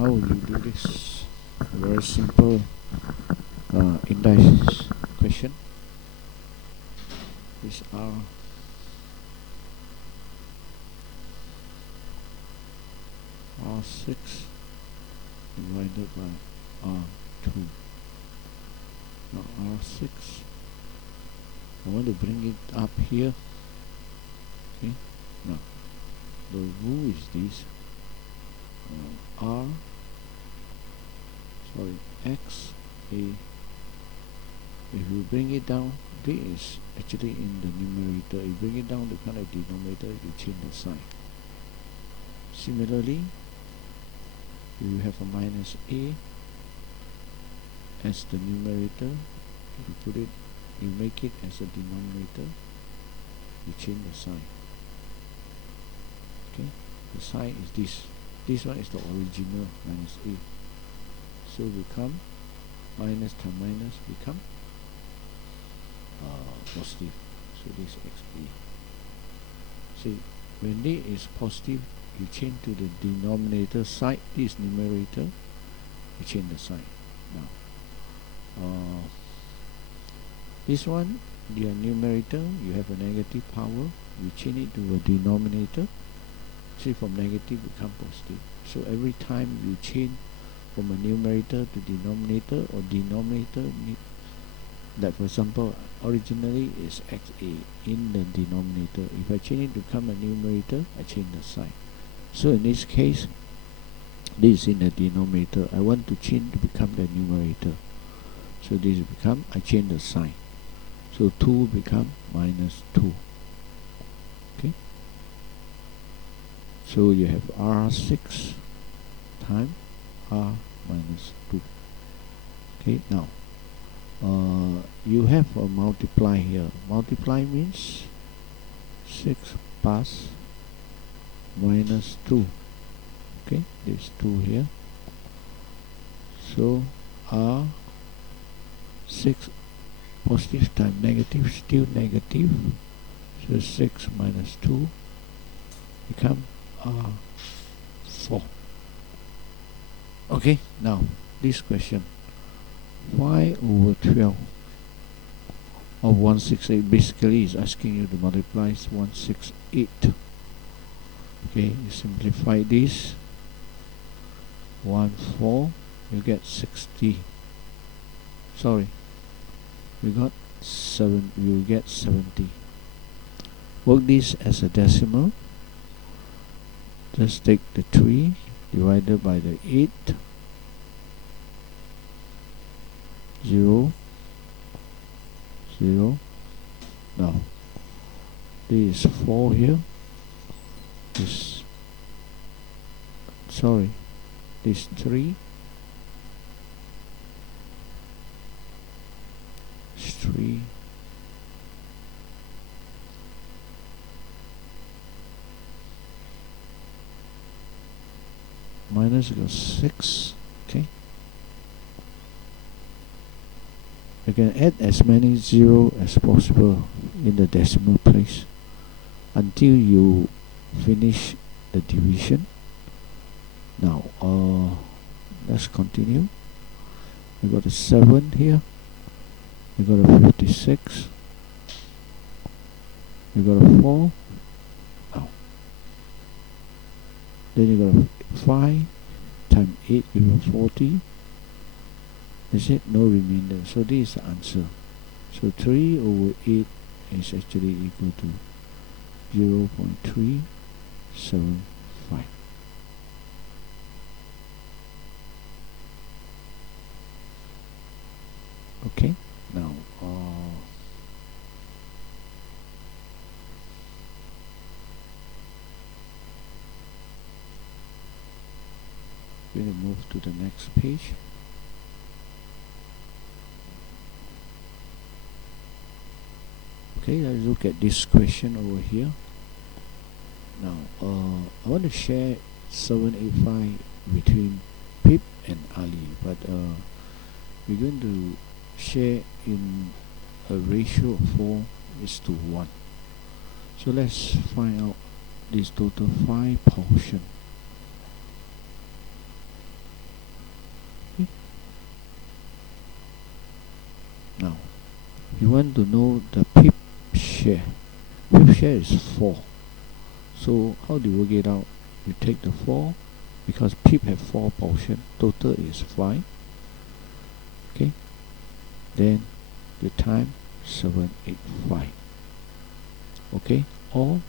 how will you do this? A very simple index question. These are R6 divided by R2. Now R6, I want to bring it up here. Okay, now the rule is this: X A. If you bring it down, this is actually in the numerator. You bring it down to kind of denominator, you change the sign. Similarly, you have a minus A as the numerator. You put it, you make it as a denominator. You change the sign. Okay, the sign is this. This one is the original minus A. So become minus times minus become positive. So this XA. See, when this is positive, you change to the denominator side. This numerator, you change the sign. Now, this one, the numerator, you have a negative power. You change it to a denominator. See, from negative become positive. So every time you change from a numerator to denominator or denominator, like for example, originally is XA in the denominator. If I change it to become a numerator, I change the sign. So in this case, this is in the denominator. I want to change to become the numerator. So this become, I change the sign. So 2 become minus 2. Okay. So you have R6 times R minus 2. Okay, now you have a multiply here. Multiply means 6 plus minus 2. Okay, there's 2 here. So R6 positive times negative, still negative. So 6 minus 2 become R4. Okay, now this question, 5 over 12 of 168 basically is asking you to multiply 168. Okay, you simplify this, 1 4, you get 60. Sorry, you got 7, you get 70. Work this as a decimal. Just take the 3 divided by the 8, 0, 0. Now this is 4 here. This, sorry, this 3, this 3, minus goes 6. Okay, you can add as many 0 as possible in the decimal place until you finish the division. Now let's continue. We got a 7 here, we got a 56, we got a 4. Now then you got a 5 times 8 equals 40. Is it? No remainder. So this is the answer. So 3 over 8 is actually equal to 0.375. Okay, now we're going to move to the next page. Okay, let's look at this question over here. Now, I want to share 785 between Pip and Ali, but we're going to share in a ratio of 4:1. So let's find out this total 5 portion. you want to know the pip share. Pip share is 4. So how do you work it out? You take the 4, because pip have 4 portion, total is 5. Okay, then you time 785. Okay, all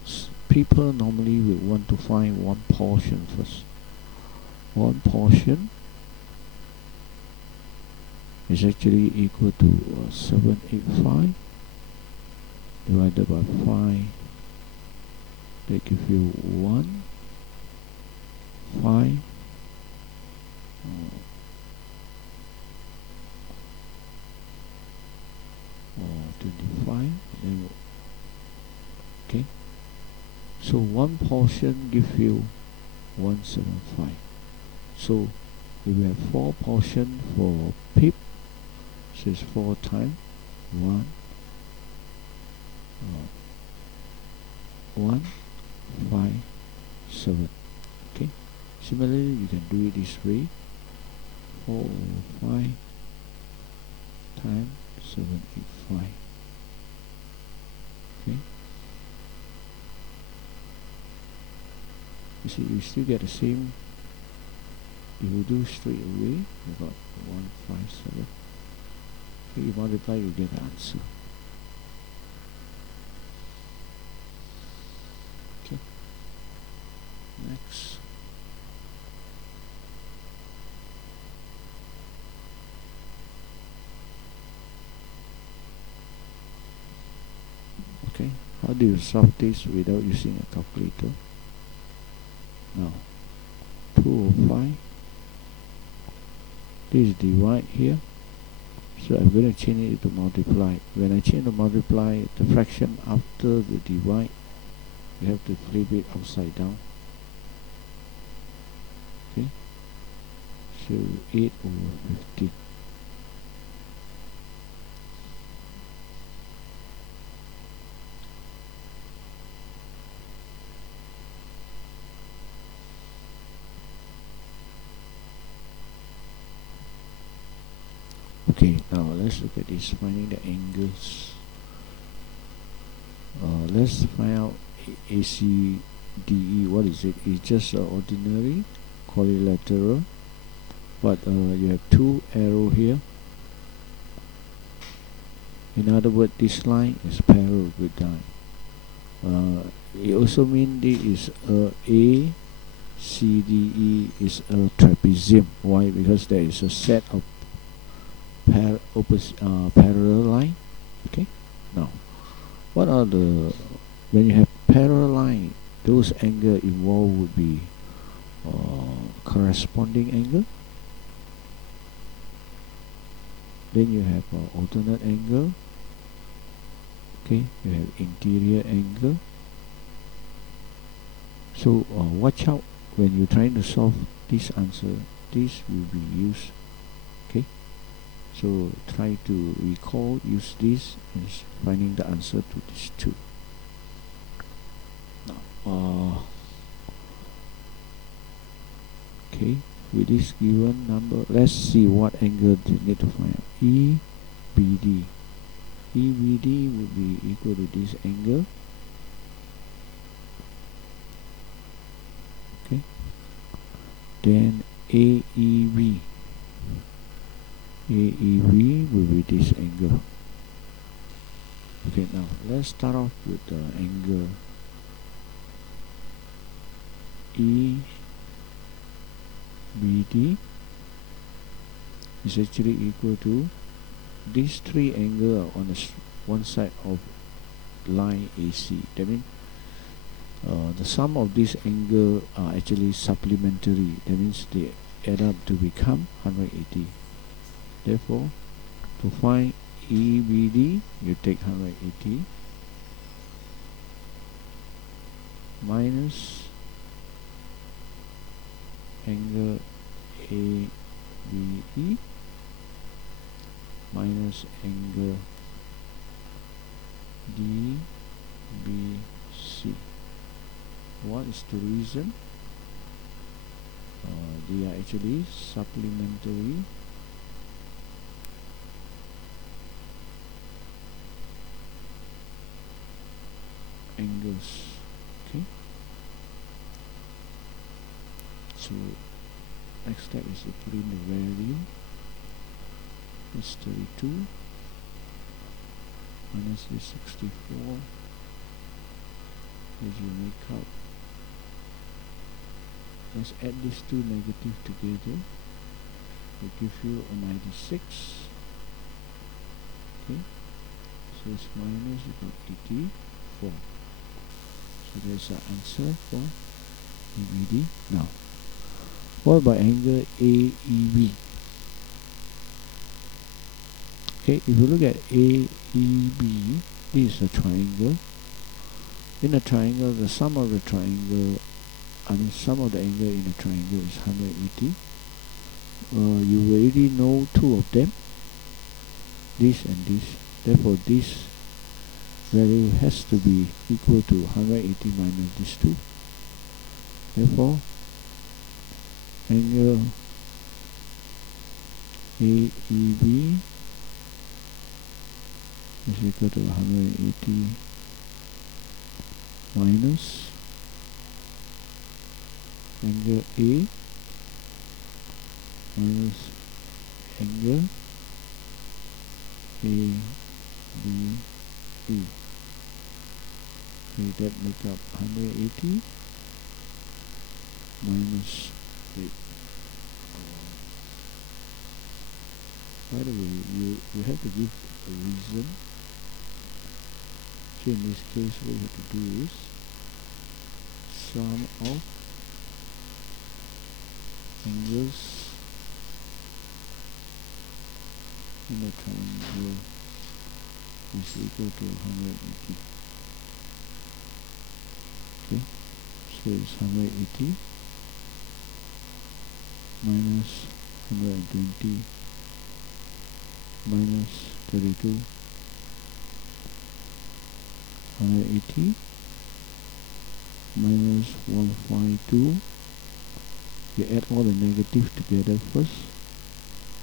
people normally will want to find one portion first. One portion is actually equal to 785 divided by 5. They give you 1, 5, 25. Then, okay, so one portion give you 175. So if we have 4 portion for pip, so it's 4 times 1, 1, 5, 7. Okay, similarly you can do it this way: 4, 5 times 785. Okay, you see, you still get the same. If you do straight away, you got 157. Okay, you multiply, you get the answer. Okay, next. Okay, how do you solve this without using a calculator? Now, 205. This is divide here, so I'm going to change it to multiply. When I change to multiply, the fraction after the divide, you have to flip it upside down. Okay, so 8 over 15. Okay, now let's look at this, finding the angles. Let's find out ACDE. What is it? It's just ordinary quadrilateral, but you have 2 arrows here. In other words, this line is parallel with that. It also means this is a ACDE is a trapezium. Why? Because there is a set of parallel line. Okay, now what are the, when you have parallel line, those angle involved would be corresponding angle. Then you have alternate angle. Okay, you have interior angle. So watch out when you're trying to solve this answer. This will be used. Okay, so try to recall, use this in finding the answer to these two. Now, okay, with this given number, let's see what angle you need to find out. EBD. EBD would be equal to this angle. Okay. Then AEB. AEB will be this angle. Okay, now let's start off with the angle EBD is actually equal to these 3 angles on the one side of line AC. That means the sum of these angles are actually supplementary. That means they add up to become 180. Therefore, to find EBD, you take 180 minus angle ABE minus angle DBC. What is the reason? They are actually supplementary. minus. Okay, so next step is to put in the value. It's 32 minus this 64, as you make out. Let's add these two negatives together. It gives you a 96. Okay, so it's minus, you got 84. So there's the answer for ABD. Now, what about angle AEB? Okay, if you look at AEB, this is a triangle. In a triangle, the sum of the triangle, sum of the angle in a triangle is 180. You already know two of them, this and this. Therefore, this value has to be equal to 180 minus these two. Therefore, angle AEB is equal to 180 minus angle A minus angle ABE. Okay, that make up 180 minus 8. By the way, you have to give a reason. So in this case, what you have to do is sum of angles in a triangle is equal to 180. Okay, so it's 180 minus 120 minus 32, 180 minus 152. You add all the negatives together first.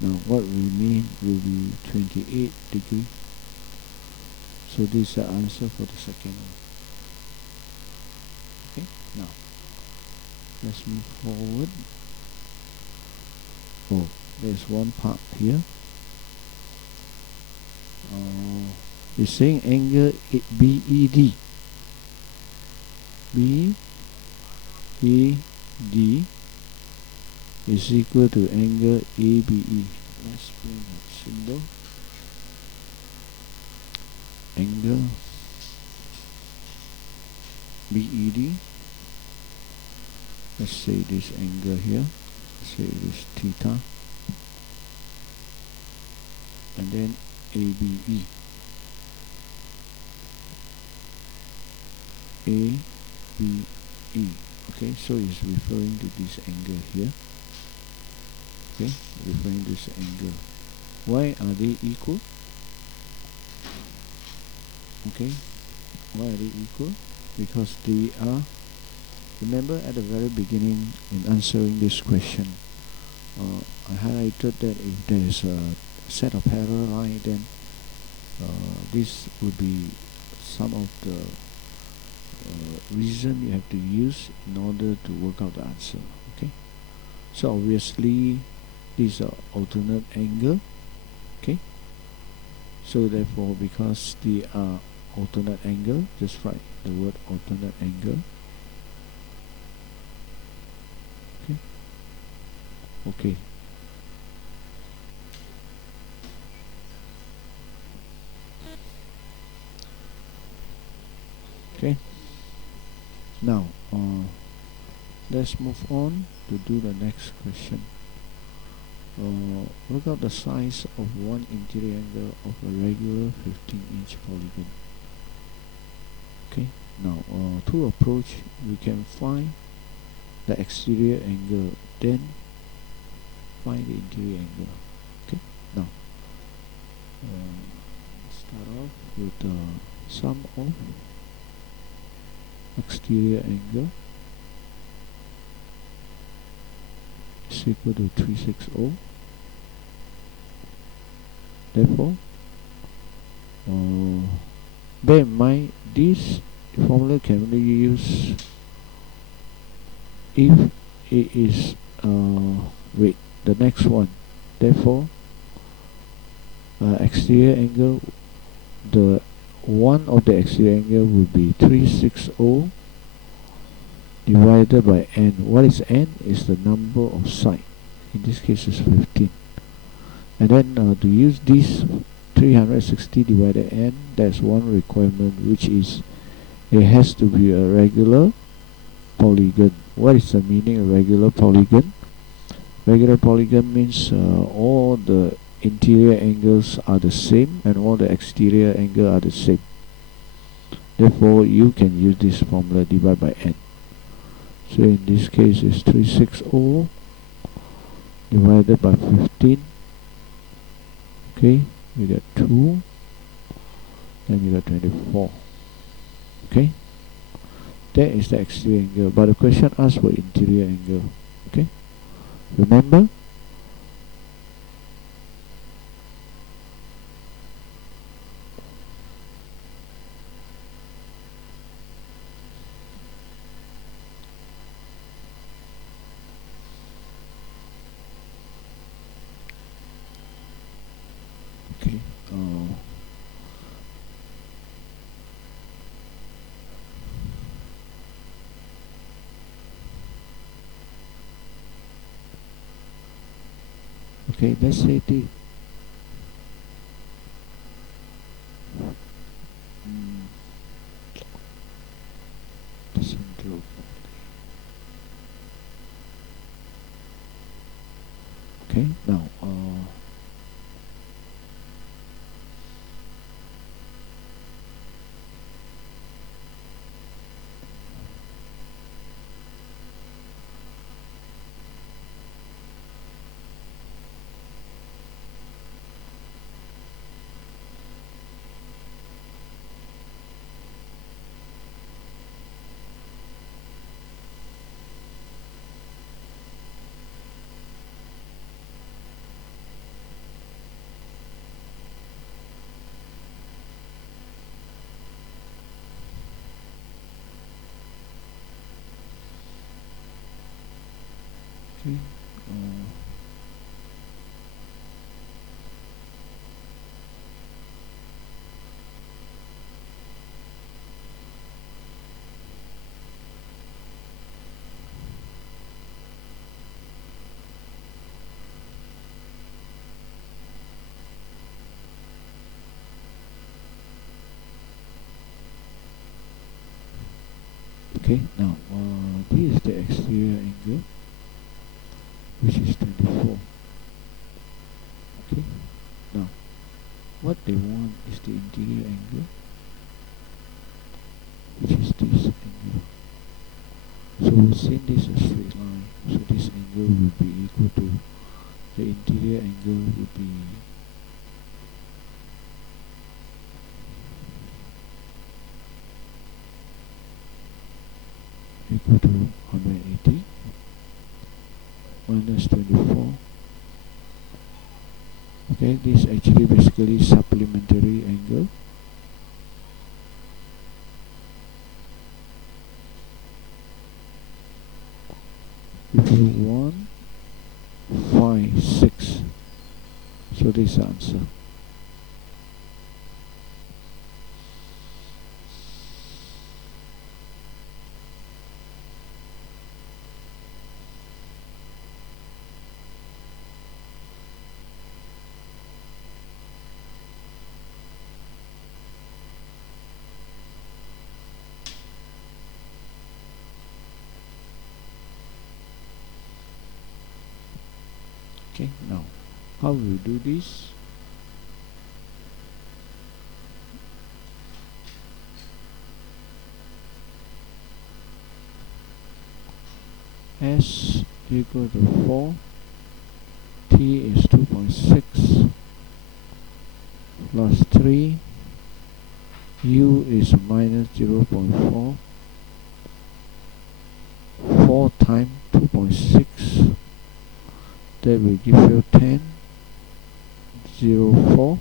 Now what remain will be 28 degrees. So this is the answer for the second one. Okay, now let's move forward. Oh, there's one part here. It's saying angle BED. BED is equal to angle ABE. Let's bring that symbol. Angle BED. Let's say this angle here. Let's say it is theta. And then ABE. ABE. Okay, so it's referring to this angle here. Okay, referring to this angle. Why are they equal? Okay, why are they equal? Because they are, remember at the very beginning in answering this question, I highlighted that if there is a set of parallel lines, then this would be some of the reason you have to use in order to work out the answer. Okay, so obviously this is an alternate angle. Okay, so therefore because they are alternate angle, just write the word alternate angle. Okay, okay. Okay, now let's move on to do the next question. Work out the size of one interior angle of a regular 15-inch polygon. Okay, now to approach, we can find the exterior angle, then find the interior angle. Okay, now start off with the sum of exterior angle is equal to 360. Therefore, bear in mind this formula can only use if it is wait, the next one. Therefore, exterior angle, the one of the exterior angle will be 360 divided by n. What is n? Is the number of side. In this case is 15. And then to use this 360 divided n, there's one requirement, which is it has to be a regular polygon. What is the meaning of regular polygon? Regular polygon means all the interior angles are the same and all the exterior angles are the same. Therefore, you can use this formula divided by n. So in this case is 360 divided by 15. Okay, you get 2, then you get 24. Okay, that is the exterior angle, but the question asks for interior angle. Okay, remember? Okay. Okay, let's say the doesn't look. Okay, now okay, okay, now this is the exterior angle, which is 24. Okay, now what they want is the interior angle, which is this angle. So since this is a straight line, so this angle will be equal to the interior angle will be equal to 180 minus 24. Okay, this actually basically supplementary angle. Equal 1, 5, 6. So this is the answer. Okay, now how will we do this? S equal to 4, T is 2.6 plus 3, U is minus 0.4, 4 times 2.6, that will give you 10, 0.4.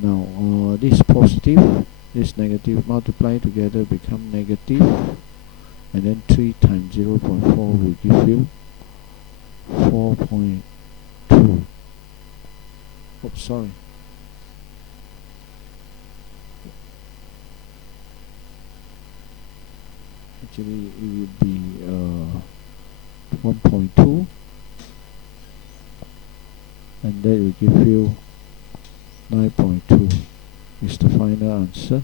Now this is positive, this negative multiply together become negative, and then 3 times 0.4 will give you 4.2. Oops, sorry. Actually, it will be 1.2, and that will give you 9.2 is the final answer.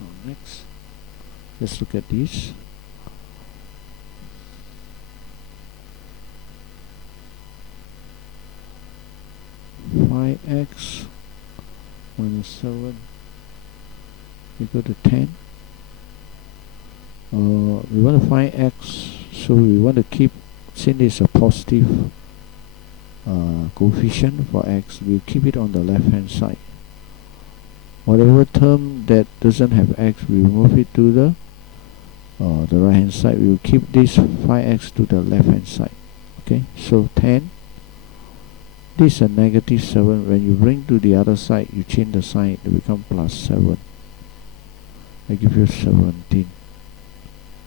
Now next, let's look at this. X minus 7 equal to 10. We want to find x, so we want to keep, since it's a positive coefficient for x, we'll keep it on the left hand side. Whatever term that doesn't have x, we move it to the right hand side. We'll keep this 5x to the left hand side. Okay, so 10. This is a negative 7. When you bring to the other side, you change the sign, it becomes plus 7. I give you 17.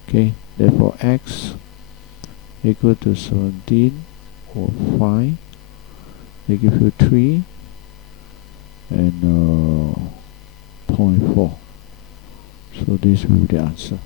Okay, therefore x equal to 17 or 5. They give you 3 and 0.4. So this will be the answer.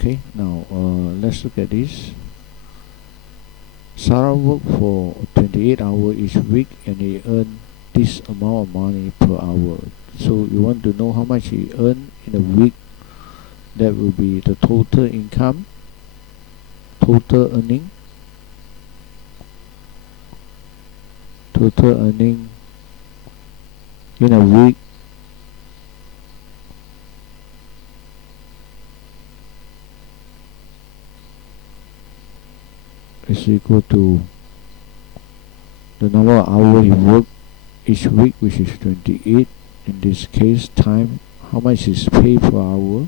Okay, now let's look at this. Sarah worked for 28 hours each week and he earned this amount of money per hour. So you want to know how much he earned in a week. That will be the total income, total earning in a week is equal to the number of hours he worked each week, which is 28. In this case, time, how much is paid per hour,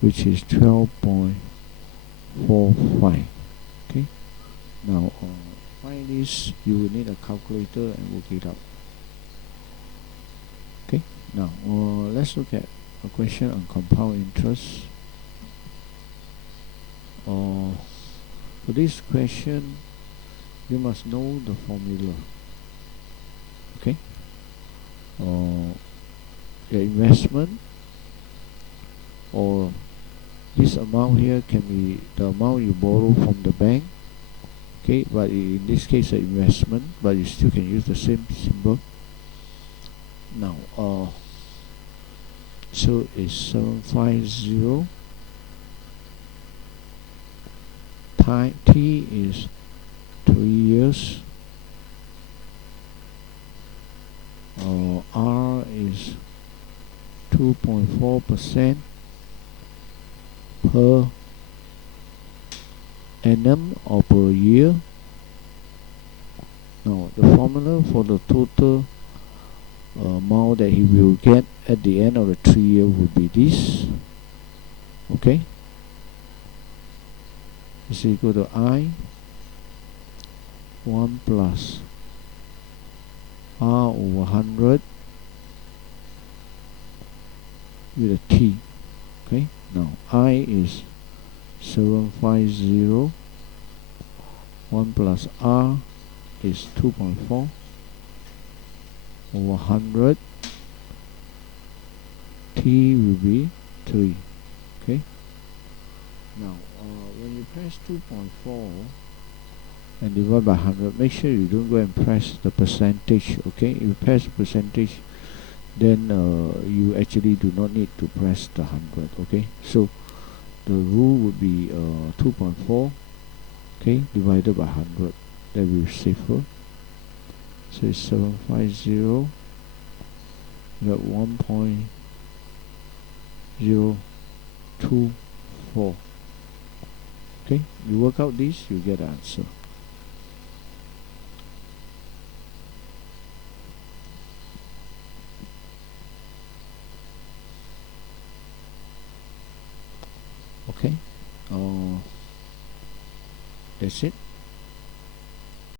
which is 12.45. Okay, now find this. You will need a calculator and work it out. Okay, now let's look at a question on compound interest. For this question, you must know the formula. Okay, your investment, or this amount here can be the amount you borrow from the bank. Okay, but in this case, an investment, but you still can use the same symbol. Now, so it's 750. Time T is 3 years. R is 2.4% per annum or per year. Now the formula for the total amount that he will get at the end of the 3 years would be this. Okay, is equal to I 1 plus R over 100 with a T. Okay, now I is 750. 1 plus R is 2.4 over 100. T will be 3. Okay, now when you press 2.4 and divide by 100, make sure you don't go and press the percentage. Okay, if you press the percentage, then you actually do not need to press the 100. Okay, so the rule would be 2.4, okay, divided by 100. That will be safer. So it's 750. You got 1.024. Okay, you work out this, you get the answer. Okay, that's it.